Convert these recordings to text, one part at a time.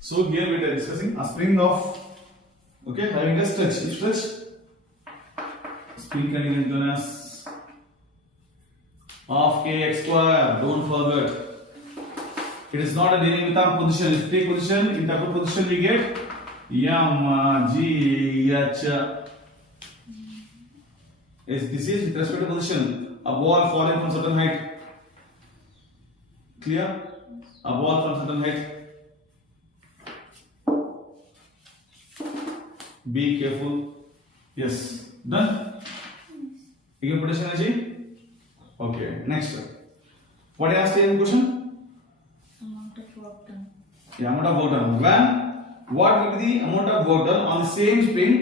So here we are discussing a spring of, okay, having a stretch. Spring can be known as of kx square. Don't forget. It is not a dealing with our position. If take position, in type of position we get m g h. This is with respect to position. A ball falling from certain height. Clear? A ball from certain height. Be careful. Yes. Done? You can put energy? Okay. Next. What I asked you in question? Amount of work done. Yeah, amount of work done. When? What will be the amount of work done on the same spring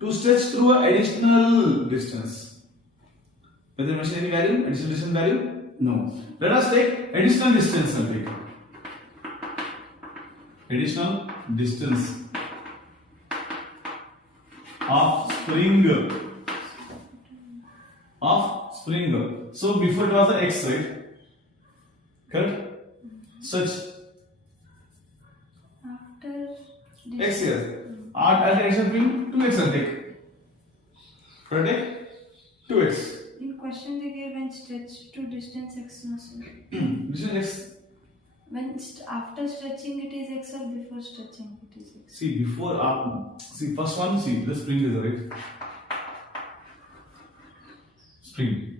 to stretch through an additional distance? Whether you mention any value? Additional distance value? No. Let us take additional distance and take. Additional distance of spring. So before it was the x, right? Correct? Such After x here. At addition spring 2x will take. Will take 2x. in question they gave when stretch to distance x no sir. Distance x. When after stretching it is x or before stretching it is x. See before see first one, see the spring is right. Spring.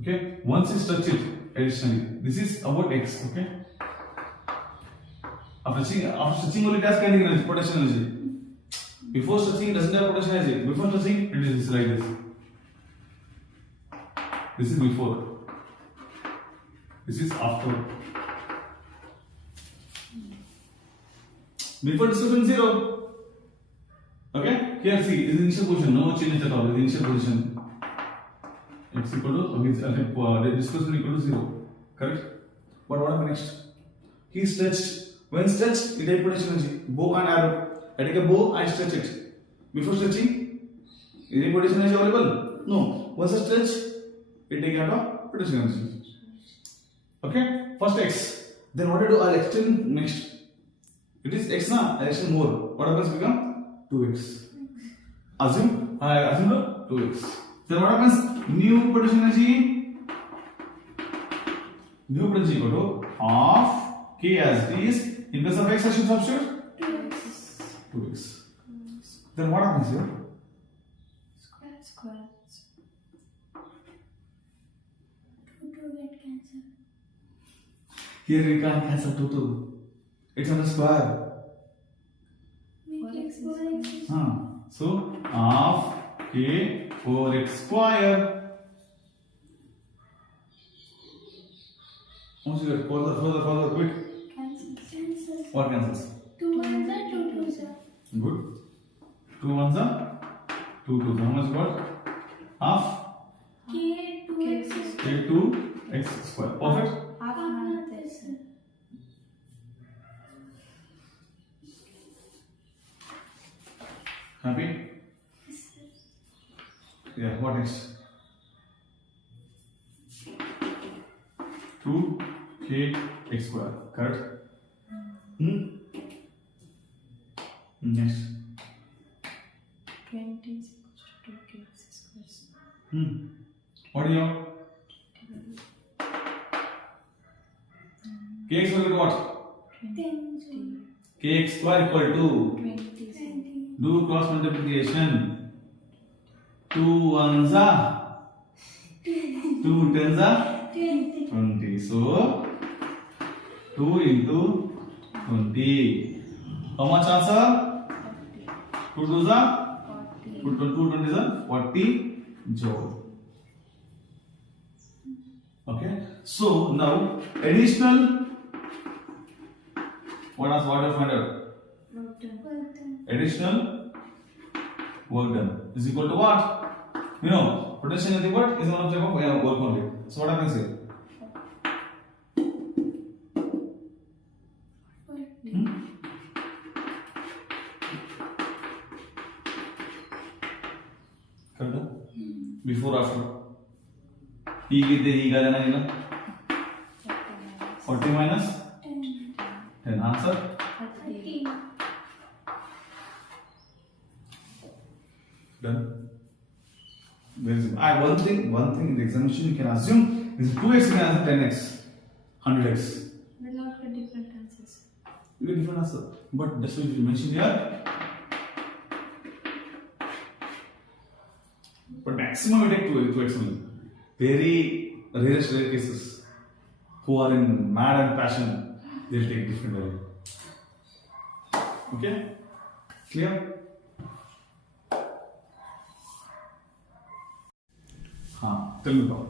Okay. Once you stretch it additionally, this is about x. Okay. After stretching only it has kinetic energy, potential energy. Before stretching it doesn't have potential energy. Before stretching it is like this. This is before. This is after. Before discussion 0. Okay? Here see, is initial position, no change at all. Is initial position. X equal to displacement equal to 0. Correct? But what happened next? He stretched. When stretched, it had potential energy. Bow and arrow. I take a bow and stretch it. Before stretching, is any potential energy available? No. Once I stretch, it take out potential energy. Okay? First x. Then what I do? I'll extend next. It is x na, I extend more. What happens become 2x. Assume 2x. Then what happens? New potential energy. New potential equal to half k as it is. In place of x I should substitute 2x. Then what happens here? Square. 2 get cancelled. Here we can't cancel 2. It's on the square. Make it 4x. So half k 4x square. Once you get further, quick. Cancel. What cancels? 2 1s are 2 2s are. Good. 2 1s are 2 2s. How much got? Half K 2x k 2x square. Perfect. Half not there sir. Happy? Yeah, what next? 2k x square. Correct? Next. 20 is equal to 2k square. What do you know? Kx square equal to what? 10. Kx square equal to 20. do cross multiplication. 2 1s are 2 10s are 20. So 2 into 20. How much answer? 2 2s are 2 20s are 40 joule. Okay. So now additional. What do you find out? Additional work done is equal to what? You know, potential energy what is one of the type of work only. So what happens here? Before after? ಈಗ 40 minus 10. Answer? 13. Done. Very simple. One thing in the examination you can assume is 2x you can answer 10x, 100x. Will not get different answers. You get different answer. But that's what you mentioned here. But maximum you take 2x only. Very rare cases. Who are in mad and passion, they'll take different value. Okay? Clear? Tell me about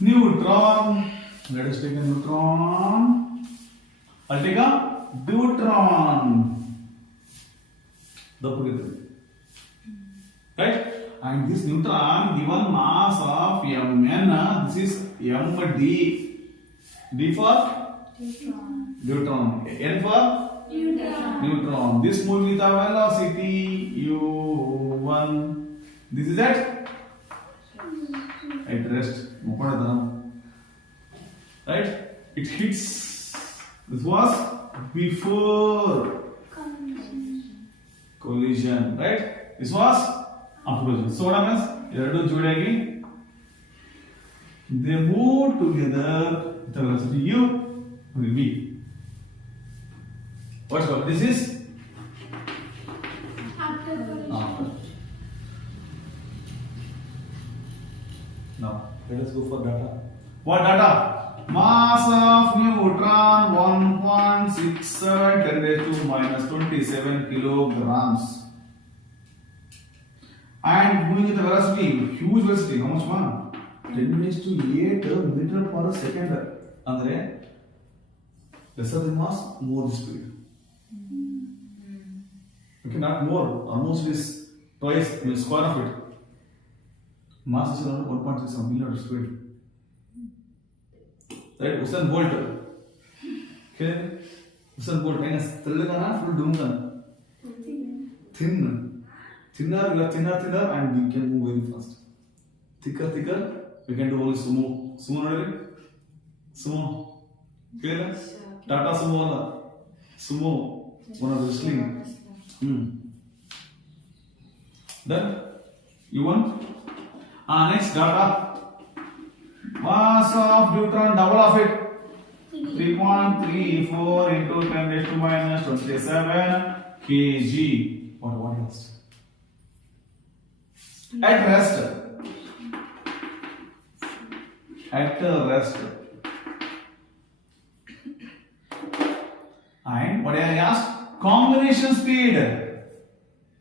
neutron. Let us take a neutron. I'll take a deuteron. Right? And this neutron given mass of mn. This is md. D for deuteron. N for neutron. This moves with a velocity u1. This is at rest. Right? It hits. This was before collision. Right? This was after collision. So what happens? They move together. The velocity u will be. What's called? This is after. Now let us go for data. What data? Mass of neutron 1.67 10 raised to minus 27 kilograms. And moving with the velocity, huge velocity. How much man? 10 raised to 8 meter per second. Andre, lesser the mass, more the speed. Okay, not more. Almost is twice, the square of it. Mass is around 1.6 millimeter speed. Right? Usain Bolt. Okay? Usain Bolt. Full doom. Thin. Thinner, and we can move very fast. Thicker, we can do only sumo. Sumo. Clear? Tata sumo. Sumo. One of the wrestling. Then, you want? Next data. Mass of deuteron, double of it. 3.34 into 10 raised to minus 27 kg. What else? At rest. And what I asked? Combination speed.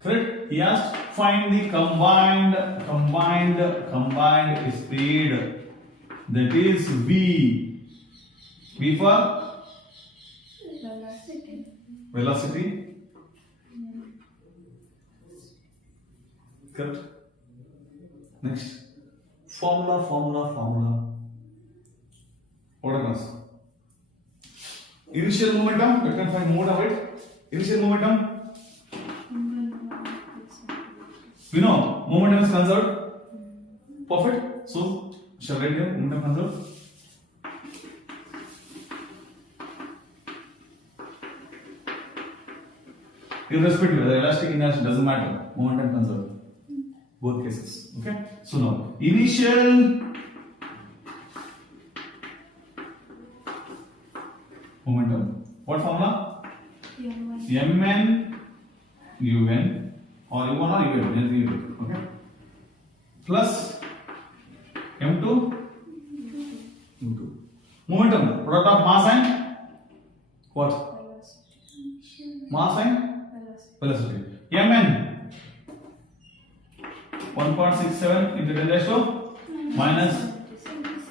Correct? He asked find the combined speed. That is V. V for velocity. Correct? Next. Formula. What else? Initial momentum. You can find mode of it. Initial momentum. We know momentum is conserved. Perfect. So shall write here momentum conserved. Irrespective of the elastic inertia, doesn't matter. Momentum conserved. Both cases. Okay. So now initial momentum. What formula? Mn un or u1 or u2. Anything you do. Okay. Plus m2 u2. Momentum. Product of mass and what? Mass and velocity. Mn 1.67 into 10 raised to minus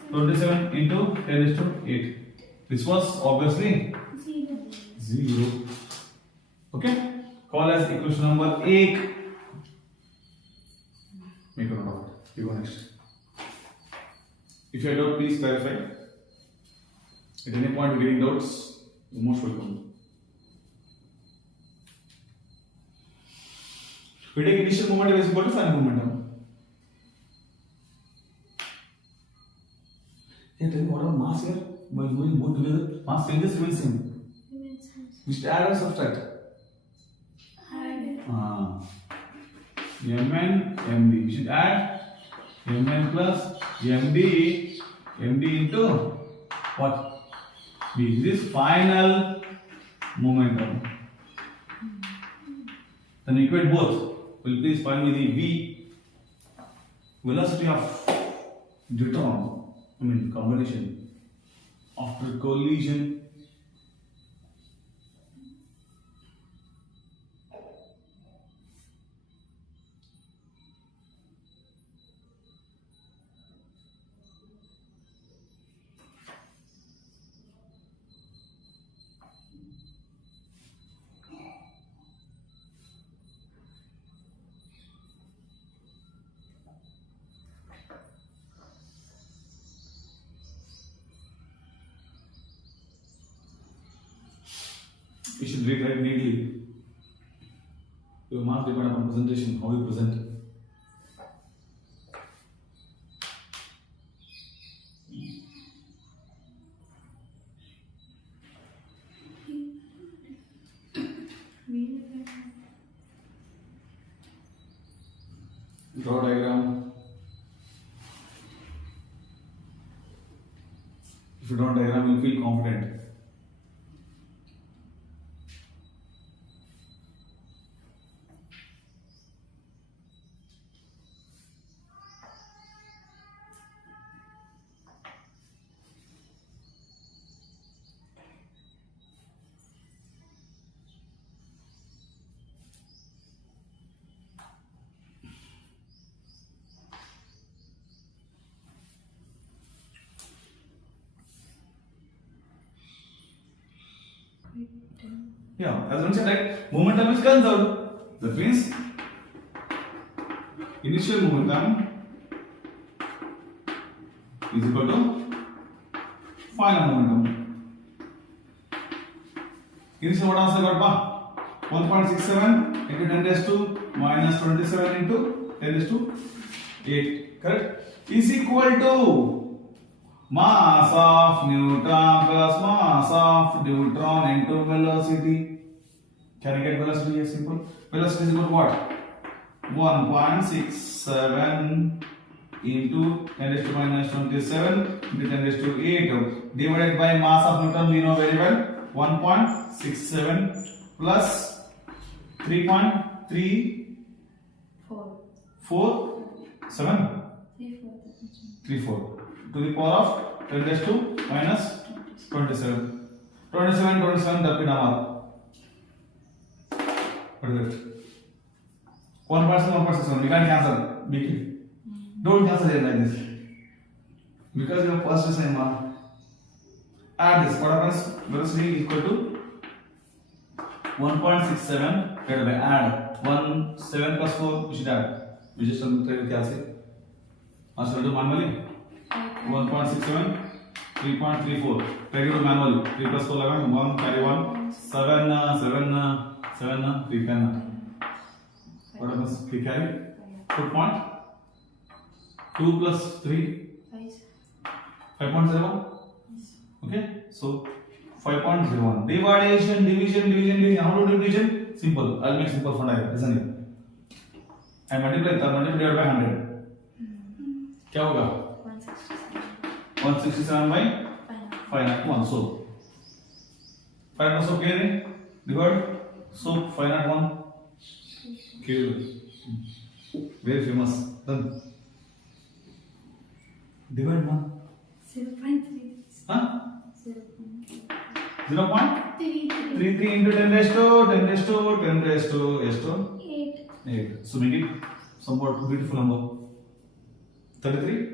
27 into 10 raised to 8. This was obviously 0. Okay? Call as equation number 8. Make a note of it. You go next. If you have doubt, please clarify. At any point you're getting doubts, you're most welcome. We take initial momentum is equal to final momentum. Hey, tell me what about mass here? By moving both together, mass changes remains same. We should add or subtract? Add. Mn, Md. We should add Mn plus Md into what? B. This is final momentum. Then equate both. Will please find me the V velocity of deuteron. Combination after collision. You should rewrite neatly. Your marks depend upon presentation, how you present. Draw diagram. If you draw diagram, you feel confident. Yeah, as I mentioned, right, momentum is conserved. That means initial momentum is equal to final momentum. Initial what answer got? 1.67 into 10 raised to minus 27 into 10 raised to 8. Correct? Is equal to mass of neutron plus mass of deuteron into velocity. Can you get velocity here? Simple. Velocity is equal to what? 1.67 into 10 raised to minus 27 into 10 raised to 8 divided by mass of Newton. We know very well. 1.67 plus 3.347 34 to the power of 10 raised to minus 27. 27 that be number. What is it? 1.7 we can't cancel. Don't cancel it like this. Because your first is same. Add this. What happens? Velocity is equal to 1.67 divided by add 7 plus 4 we should add. We just try to calculate. Answer to manually 1.67 3.34. Try to do manually. 3 plus 4 11 1 carry 1 7 3 10. What happens? 3 carry 4 point 2 plus 3 5.01. Okay, so 5.01. Division. How to do division? Simple. I'll make simple for now. Listen here. I multiply divided by 100. क्या होगा? 167 by 501. So 501 so clear? Divide. So 501. Clear. Very famous. Done. Divide 1. 0.33. Huh? 0.33 into 10 raised to 8. So make it somewhat beautiful number. 33?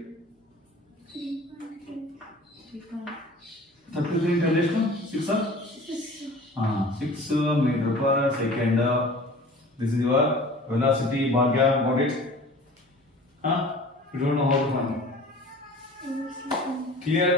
33 into 10 raised to 6 or? 6 meter per second. This is your velocity. Bhagya, got it? You don't know how to find it. Clear?